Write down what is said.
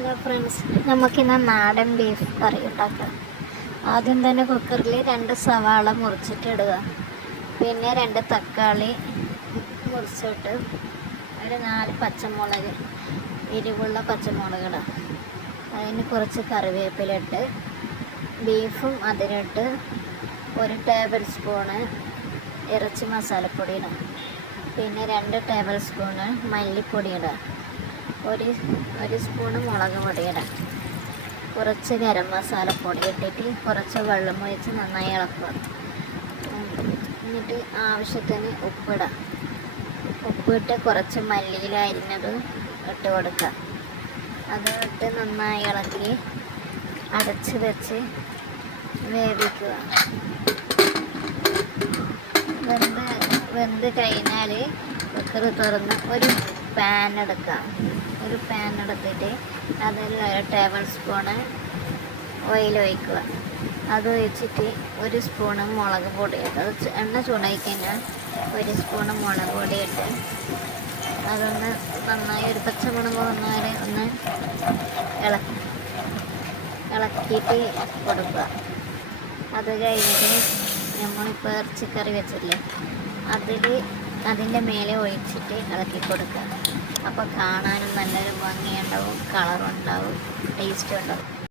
Hello friends നമുക്കിന്ന് നാടൻ beef കറി ഉണ്ടാക്കാം. ആദ്യം തന്നെ കുക്കറിൽ രണ്ട് സവാള മുറിച്ചിട്ടിടുക പിന്നെ രണ്ട് തക്കാളി മുറിച്ചിട്ട് ഒരു നാല് പച്ചമുളക് എരിവുള്ള ഇടാം. അതിന് കുറച്ച് കറിവേപ്പിലിട്ട് ബീഫും അതിലിട്ട് ഒരു ടേബിൾ സ്പൂണ് ഇറച്ചി മസാലപ്പൊടി ഇടുക പിന്നെ രണ്ട് ടേബിൾ സ്പൂണ് മല്ലിപ്പൊടി ഇടുക ഒരു ഒരു സ്പൂണ് മുളക് പൊടി ഇടാം. കുറച്ച് ഗരം മസാല പൊടി ഇട്ടിട്ട് കുറച്ച് വെള്ളം ഒഴിച്ച് നന്നായി ഇളക്കുക. എന്നിട്ട് ആവശ്യത്തിന് ഉപ്പിടാം ഉപ്പിട്ട് കുറച്ച് മല്ലിയില അരിഞ്ഞത് ഇട്ട് കൊടുക്കുക. അത് ഇട്ട് നന്നായി ഇളക്കി അടച്ച് വെച്ച് വേവിക്കുക. വെന്ത് വെന്ത് കഴിഞ്ഞാൽ കുക്കർ തുറന്ന് ഒരു പാൻ എടുക്കാം ഒരു പാൻ എടുത്തിട്ട് അതിൽ ഒരു ടേബിൾ സ്പൂണ് ഓയിൽ ഒഴിക്കുക. അത് ഒഴിച്ചിട്ട് ഒരു സ്പൂണ് മുളക് പൊടി ഇട്ട് അത് എണ്ണ ചൂടായി കഴിഞ്ഞാൽ ഒരു സ്പൂണ് മുളക് പൊടി ഇട്ട് അതൊന്ന് നന്നായി ഒരു പച്ചമുളക് വന്നവരെ ഒന്ന് ഇളക്കി. ഇളക്കിയിട്ട് കൊടുക്കുക. അത് കഴിഞ്ഞിട്ട് നമ്മളിപ്പോൾ ഇറച്ചിക്കറി വെച്ചില്ലേ അതിൽ അതിന്റെ മേലെ ഒഴിച്ചിട്ട് ഇളക്കി കൊടുക്കുക അപ്പോൾ കാണാനും നല്ലൊരു ഭംഗിയുണ്ടാവും കളറുണ്ടാവും ടേസ്റ്റും ഉണ്ടാവും.